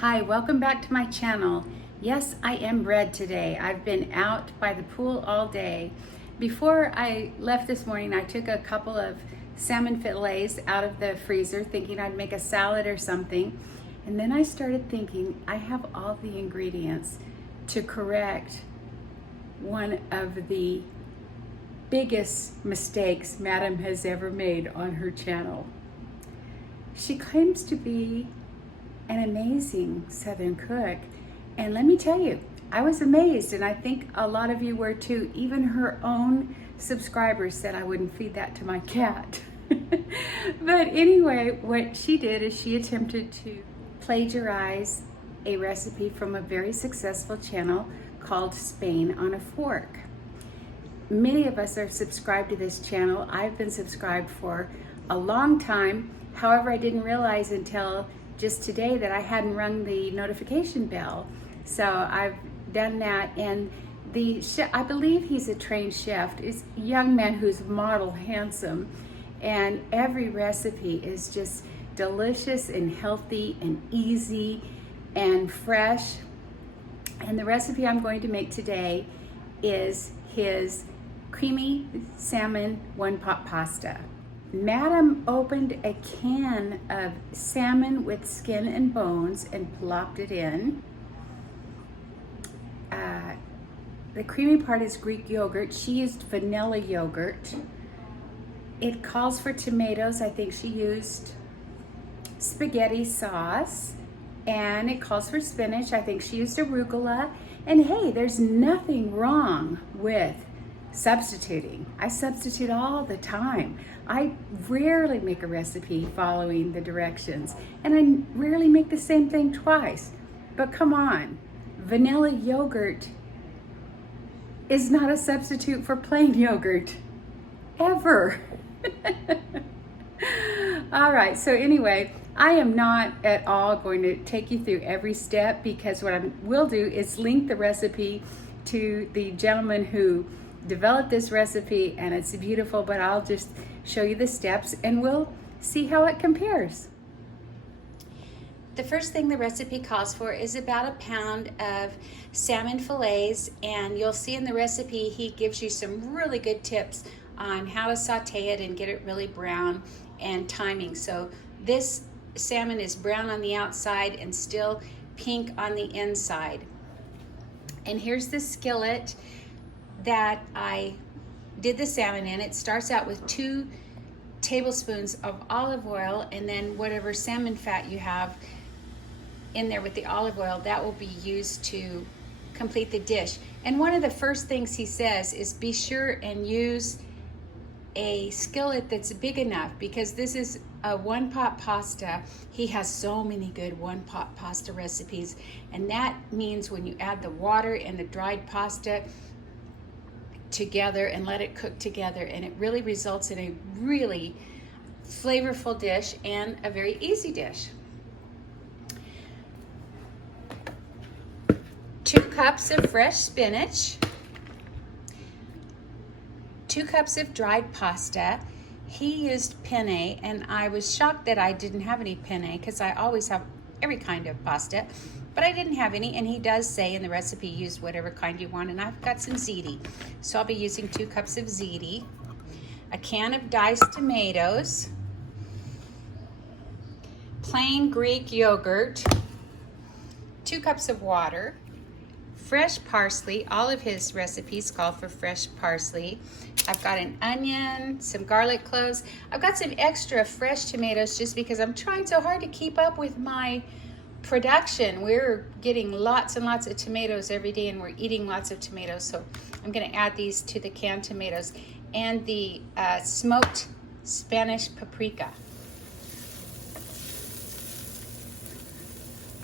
Hi, welcome back to my channel. Yes, I am red today. I've been out by the pool all day. Before I left this morning, I took a couple of salmon fillets out of the freezer thinking I'd make a salad or something. And then I started thinking I have all the ingredients to correct one of the biggest mistakes Madam has ever made on her channel. She claims to be an amazing Southern cook, and let me tell you, I was amazed, and I think a lot of you were too. Even her own subscribers said I wouldn't feed that to my cat. But anyway, what she did is she attempted to plagiarize a recipe from a very successful channel called Spain on a Fork. Many of us are subscribed to this channel. I've been subscribed for a long time. However, I didn't realize until just today that I hadn't rung the notification bell. So I've done that, and the chef, I believe he's a trained chef, is a young man who's model handsome, and every recipe is just delicious and healthy and easy and fresh. And the recipe I'm going to make today is his creamy salmon one-pot pasta. Madam opened a can of salmon with skin and bones and plopped it in. The creamy part is Greek yogurt. She used vanilla yogurt. It calls for tomatoes. I think she used spaghetti sauce. And it calls for spinach. I think she used arugula. And hey, there's nothing wrong with substituting. I substitute all the time. I rarely make a recipe following the directions, and I rarely make the same thing twice. But come on, vanilla yogurt is not a substitute for plain yogurt, ever. All right, so anyway, I am not at all going to take you through every step, because what I will do is link the recipe to the gentleman who developed this recipe, and it's beautiful, but I'll just show you the steps and we'll see how it compares. The first thing the recipe calls for is about a pound of salmon fillets, and you'll see in the recipe he gives you some really good tips on how to saute it and get it really brown and timing. So this salmon is brown on the outside and still pink on the inside. And here's the skillet that I did the salmon in. It starts out with 2 tablespoons of olive oil, and then whatever salmon fat you have in there with the olive oil, that will be used to complete the dish. And one of the first things he says is be sure and use a skillet that's big enough, because this is a one-pot pasta. He has so many good one-pot pasta recipes, and that means when you add the water and the dried pasta together and let it cook together, and it really results in a really flavorful dish and a very easy dish. 2 cups of fresh spinach, 2 cups of dried pasta. He used penne, and I was shocked that I didn't have any penne, because I always have every kind of pasta, but I didn't have any, and he does say in the recipe use whatever kind you want, and I've got some ziti. So I'll be using 2 cups of ziti, a can of diced tomatoes, plain Greek yogurt, 2 cups of water, fresh parsley. All of his recipes call for fresh parsley. I've got an onion, some garlic cloves. I've got some extra fresh tomatoes just because I'm trying so hard to keep up with my production. We're getting lots and lots of tomatoes every day, and we're eating lots of tomatoes. So I'm gonna add these to the canned tomatoes, and the smoked Spanish paprika.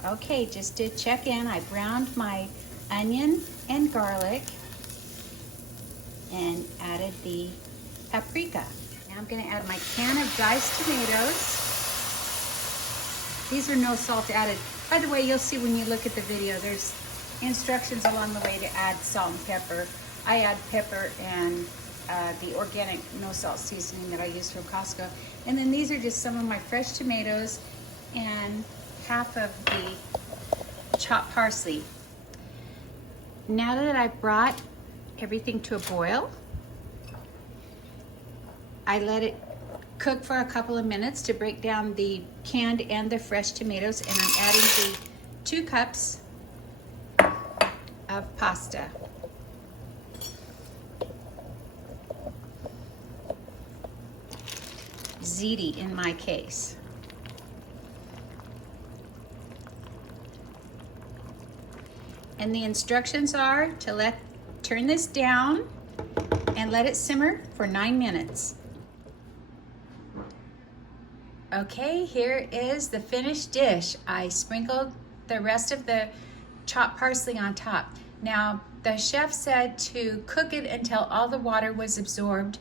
Okay, just to check in, I browned my onion and garlic and added the paprika. Now I'm gonna add my can of diced tomatoes. These are no salt added. By the way, you'll see when you look at the video, there's instructions along the way to add salt and pepper. I add pepper and the organic no salt seasoning that I use from Costco. And then these are just some of my fresh tomatoes and half of the chopped parsley. Now that I've brought everything to a boil, I let it cook for a couple of minutes to break down the canned and the fresh tomatoes, and I'm adding the 2 cups of pasta. Ziti in my case. And the instructions are to turn this down and let it simmer for 9 minutes. Okay, here is the finished dish. I sprinkled the rest of the chopped parsley on top. Now, the chef said to cook it until all the water was absorbed.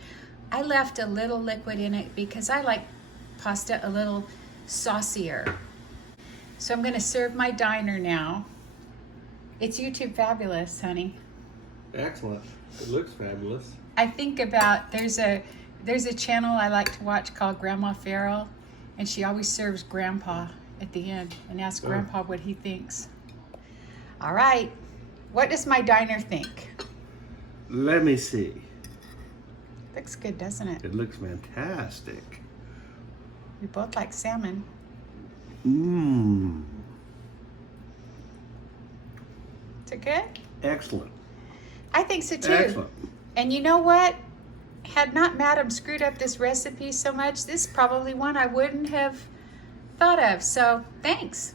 I left a little liquid in it because I like pasta a little saucier. So I'm gonna serve my diner now. It's YouTube fabulous, honey. Excellent. It looks fabulous. I think about, there's a channel I like to watch called Grandma Farrell, and she always serves Grandpa at the end and asks Grandpa what he thinks. All right, what does my diner think? Let me see. Looks good, doesn't it? It looks fantastic. We both like salmon. Mmm. Is it good? Excellent. I think so too. Excellent. And you know what? Had not Madam screwed up this recipe so much, this is probably one I wouldn't have thought of. So thanks.